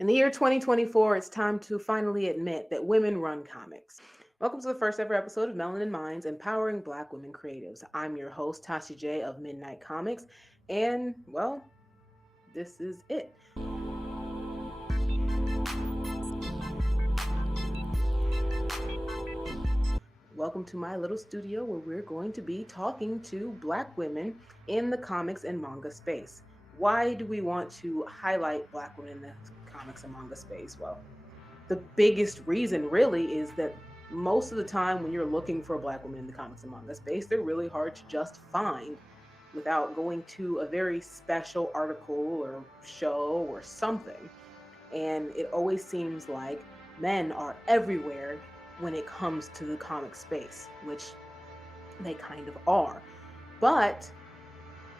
In the year 2024, it's time to finally admit that women run comics. Welcome to the first ever episode of Melanin Minds, Empowering Black Women Creatives. I'm your host, Tasha J of Midnight Comics, and, well, this is it. Welcome to my little studio where we're going to be talking to Black women in the comics and manga space. Why do we want to highlight Black women in the comics and manga space? Well, the biggest reason really is that most of the time when you're looking for a Black woman in the comics and manga space, they're really hard to just find without going to a very special article or show or something. And it always seems like men are everywhere when it comes to the comic space, which they kind of are. But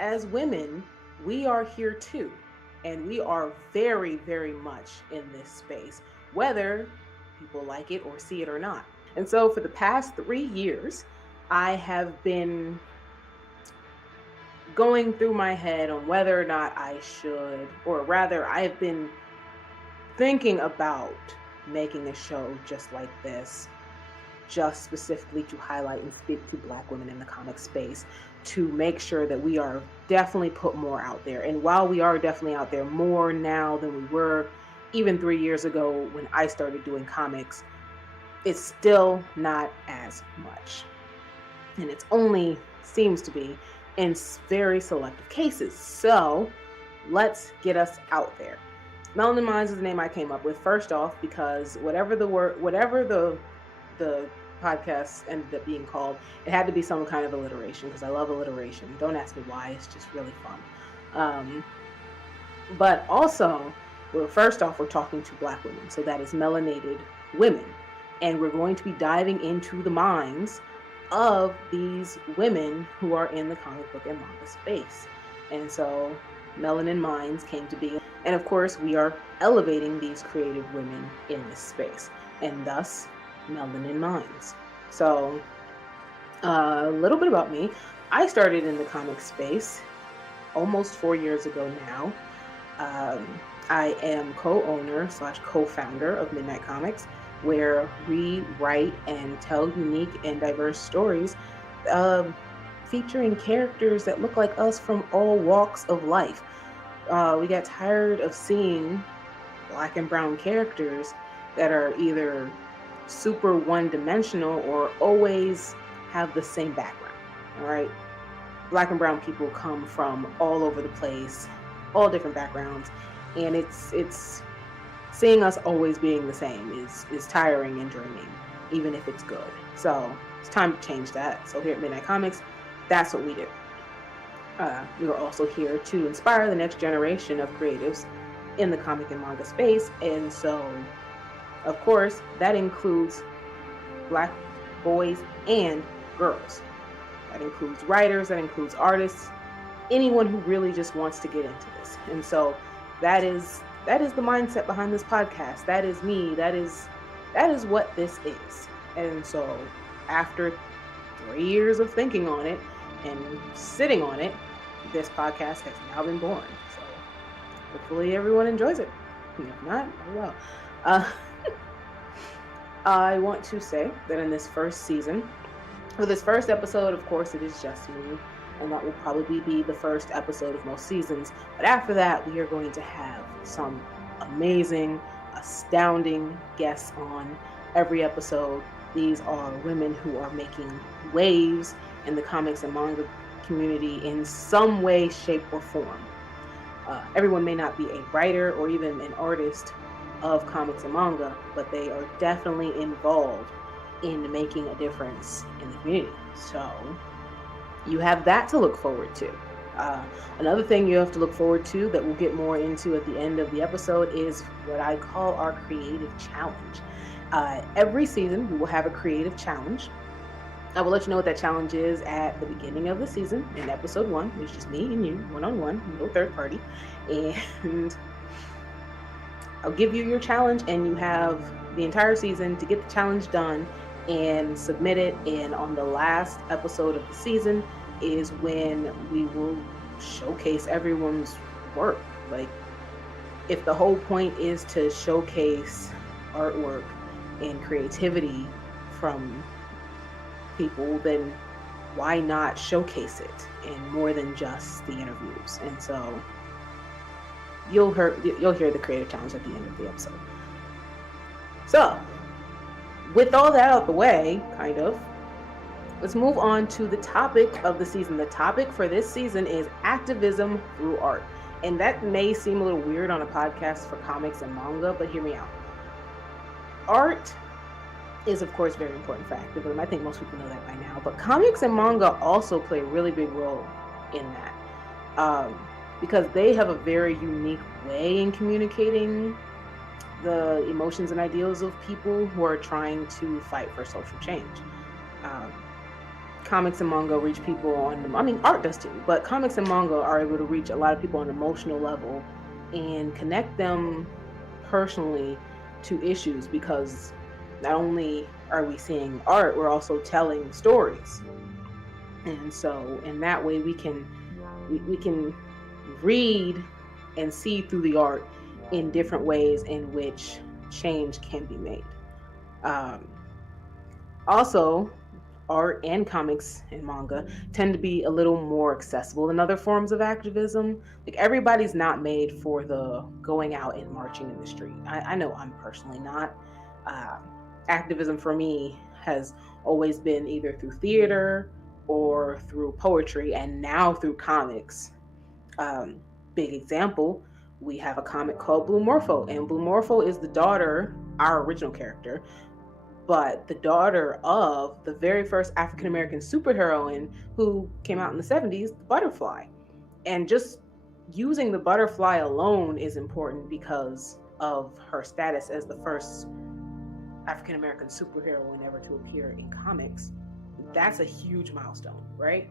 as women, we are here too. And we are very, very much in this space, whether people like it or see it or not. And so for the past 3 years, I have been going through my head on whether or not I should, or rather, I have been thinking about making a show just like this, just specifically to highlight and speak to Black women in the comic space, to make sure that we are definitely put more out there. And while we are definitely out there more now than we were even 3 years ago when I started doing comics, it's still not as much. And it only seems to be in very selective cases. So let's get us out there. Melanin Minds is the name I came up with, first off, because whatever the podcast ended up being called, it had to be some kind of alliteration, because I love alliteration. Don't ask me why, it's just really fun. But also, first off, we're talking to Black women, so that is melanated women. And we're going to be diving into the minds of these women who are in the comic book and manga space. And so Melanin Minds came to be. And of course, we are elevating these creative women in this space, and thus Melanin Minds. So a little bit about me. I started in the comic space almost 4 years ago now. I am co-owner / co-founder of Midnight Comics, where we write and tell unique and diverse stories featuring characters that look like us from all walks of life. We got tired of seeing Black and brown characters that are either super one-dimensional or always have the same background. All right, Black and brown people come from all over the place, all different backgrounds, and it's seeing us always being the same is tiring and draining, even if it's good. So it's time to change that. So here at Midnight Comics, that's what we do. We are also here to inspire the next generation of creatives in the comic and manga space. And so, of course, that includes Black boys and girls. That includes writers, that includes artists, anyone who really just wants to get into this. And so that is the mindset behind this podcast. That is me. That is what this is. And so after 3 years of thinking on it and sitting on it, this podcast has now been born. So hopefully everyone enjoys it. If not, oh well. I want to say that in this first season, for this first episode, of course, it is just me, and that will probably be the first episode of most seasons. But after that, we are going to have some amazing, astounding guests on every episode. These are women who are making waves in the comics and manga community in some way, shape, or form. Everyone may not be a writer or even an artist of comics and manga, but they are definitely involved in making a difference in the community. So you have that to look forward to. Another thing you have to look forward to that we'll get more into at the end of the episode is what I call our creative challenge. Every season we will have a creative challenge. I will let you know what that challenge is at the beginning of the season in episode 1, which is me and you, one-on-one, no third party. And I'll give you your challenge, and you have the entire season to get the challenge done and submit it. And on the last episode of the season is when we will showcase everyone's work. Like, if the whole point is to showcase artwork and creativity from people, then why not showcase it in more than just the interviews? And so you'll hear the creative challenge at the end of the episode. So with all that out of the way, kind of, let's move on to the topic of the season. The topic for this season is activism through art. And that may seem a little weird on a podcast for comics and manga, but hear me out. Art is, of course, very important for activism. I think most people know that by now. But comics and manga also play a really big role in that. Because they have a very unique way in communicating the emotions and ideals of people who are trying to fight for social change. Comics and manga reach people art does too, but comics and manga are able to reach a lot of people on an emotional level and connect them personally to issues, because not only are we seeing art, we're also telling stories. And so in that way we can read and see through the art in different ways in which change can be made. Also, art and comics and manga tend to be a little more accessible than other forms of activism. Like, everybody's not made for the going out and marching in the street. I know I'm personally not. Activism for me has always been either through theater or through poetry, and now through comics. Big example, we have a comic called Blue Morpho, and Blue Morpho is the daughter, our original character, but the daughter of the very first African-American superheroine who came out in the 70s, the Butterfly. And just using the Butterfly alone is important because of her status as the first African-American superheroine ever to appear in comics. That's a huge milestone, right?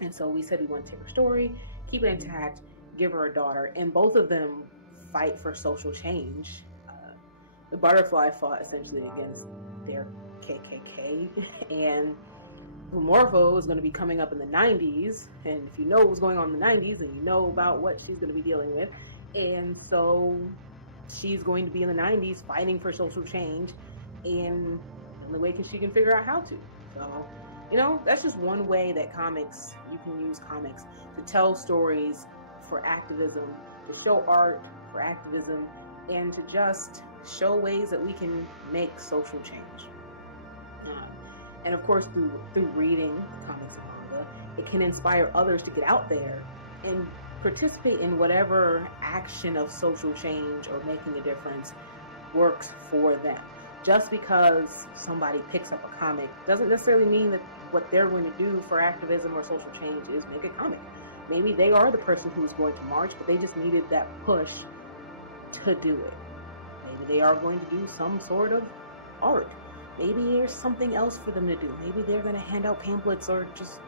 And so we said we want to take her story, keep it intact, give her a daughter, and both of them fight for social change. The Butterfly fought essentially against their KKK, and Blue Morpho is going to be coming up in the 90s, and if you know what was going on in the 90s, then you know about what she's going to be dealing with. And so she's going to be in the 90s fighting for social change in the way she can figure out how to. So, that's just one way that you can use comics to tell stories for activism, to show art for activism, and to just show ways that we can make social change. And of course, through reading comics and manga, it can inspire others to get out there and participate in whatever action of social change or making a difference works for them. Just because somebody picks up a comic doesn't necessarily mean that what they're going to do for activism or social change is make a comic. Maybe they are the person who's going to march, but they just needed that push to do it. Maybe they are going to do some sort of art. Maybe there's something else for them to do. Maybe they're going to hand out pamphlets or just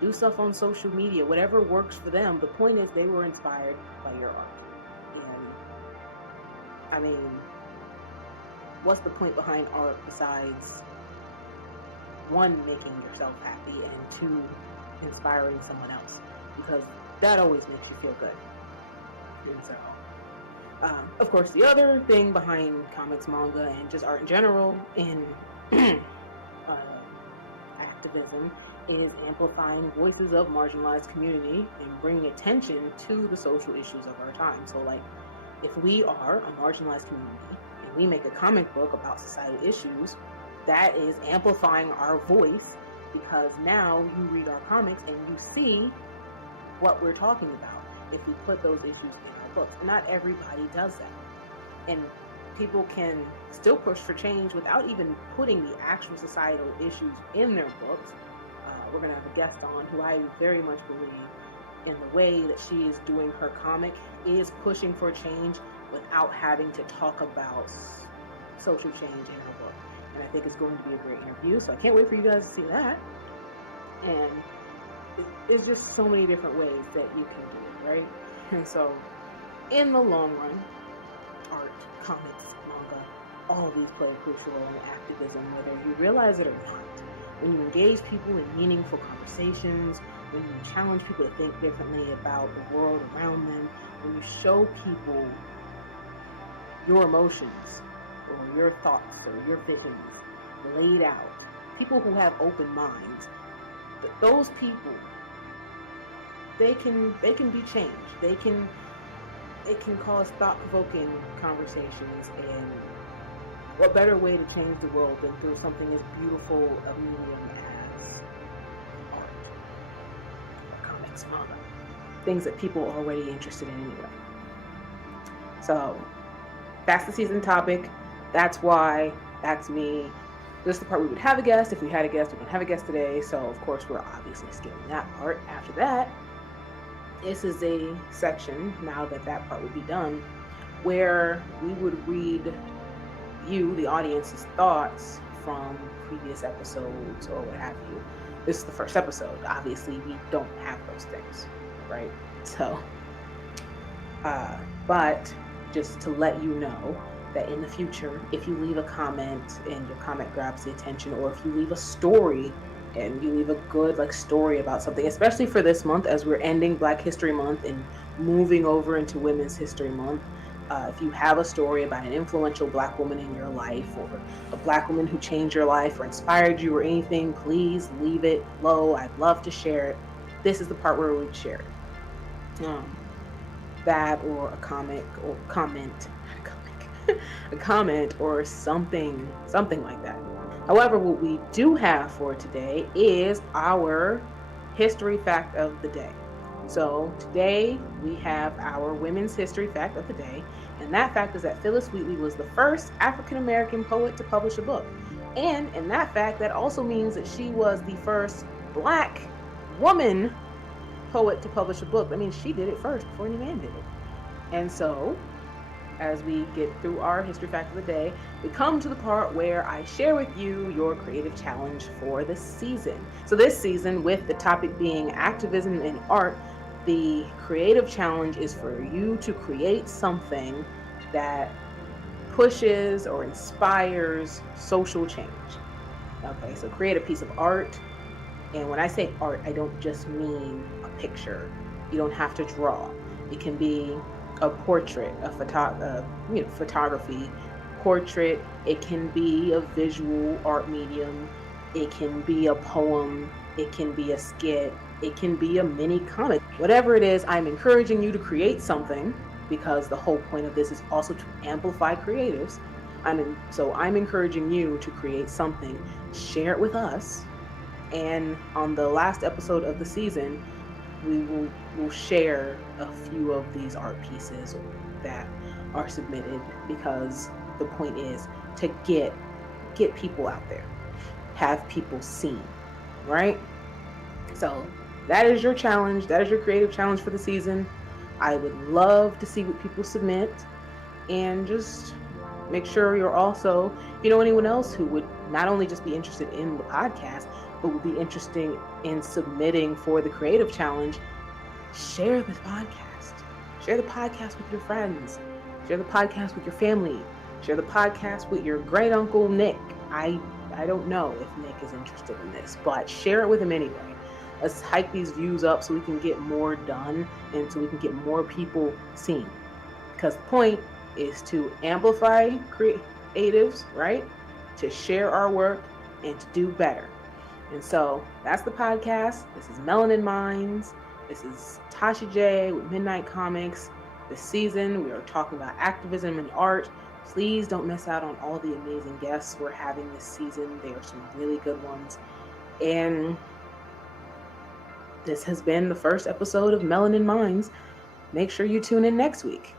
do stuff on social media, whatever works for them. The point is, they were inspired by your art. What's the point behind art besides, one, making yourself happy, and two, inspiring someone else? Because that always makes you feel good. And so, of course, the other thing behind comics, manga, and just art in general in activism is amplifying voices of marginalized community and bringing attention to the social issues of our time. So, like, if we are a marginalized community and we make a comic book about societal issues, that is amplifying our voice, because now you read our comics and you see what we're talking about if we put those issues in our books. And not everybody does that. And people can still push for change without even putting the actual societal issues in their books. We're going to have a guest on who I very much believe, in the way that she is doing her comic, is pushing for change without having to talk about social change in her book. And I think it's going to be a great interview, so I can't wait for you guys to see that. And it's just so many different ways that you can do it, right? And so, in the long run, art, comics, manga, all these play a crucial role in activism, whether you realize it or not. When you engage people in meaningful conversations, when you challenge people to think differently about the world around them, when you show people your emotions or your thoughts or your visions laid out. People who have open minds, those people, they can be changed. It can cause thought-provoking conversations, and what better way to change the world than through something as beautiful a medium as art or comics, manga, things that people are already interested in anyway. So that's the season topic. That's why. That's me. This is the part we would have a guest. If we had a guest, we don't have a guest today. So of course we're obviously skipping that part. After that, this is a section, now that that part would be done, where we would read you, the audience's thoughts from previous episodes or what have you. This is the first episode. Obviously, we don't have those things, right? So, but just to let you know that in the future, if you leave a comment and your comment grabs the attention, or if you leave a story and you leave a good story about something, especially for this month as we're ending Black History Month and moving over into Women's History Month, if you have a story about an influential Black woman in your life, or a Black woman who changed your life or inspired you or anything, please leave it below. I'd love to share it. This is the part where we share it. That or a comic or comment, a comment or something like that. However, what we do have for today is our history fact of the day. So today we have our women's history fact of the day, and that fact is that Phillis Wheatley was the first African-American poet to publish a book. And in that fact, that also means that she was the first Black woman poet to publish a book. That means she did it first before any man did it. And so, as we get through our history fact of the day, we come to the part where I share with you your creative challenge for this season. So this season, with the topic being activism and art, the creative challenge is for you to create something that pushes or inspires social change. Okay, so create a piece of art. And when I say art, I don't just mean a picture. You don't have to draw. It can be a portrait, photography, portrait. It can be a visual art medium. It can be a poem. It can be a skit. It can be a mini comic. Whatever it is, I'm encouraging you to create something, because the whole point of this is also to amplify creatives. So I'm encouraging you to create something, share it with us, and on the last episode of the season, we'll share a few of these art pieces that are submitted, because the point is to get people out there, have people seen, right? So that is your challenge. That is your creative challenge for the season. I would love to see what people submit, and just make sure you're also, if you know anyone else who would not only just be interested in the podcast, but would be interested in submitting for the creative challenge, share this podcast. Share the podcast with your friends. Share the podcast with your family. Share the podcast with your great uncle Nick. I don't know if Nick is interested in this, but share it with him anyway. Let's hike these views up so we can get more done and so we can get more people seen. Because the point is to amplify creatives, right? To share our work and to do better. And so that's the podcast. This is Melanin Minds. This is Tasha J with Midnight Comics. This season, we are talking about activism and art. Please don't miss out on all the amazing guests we're having this season. There are some really good ones. And this has been the first episode of Melanin Minds. Make sure you tune in next week.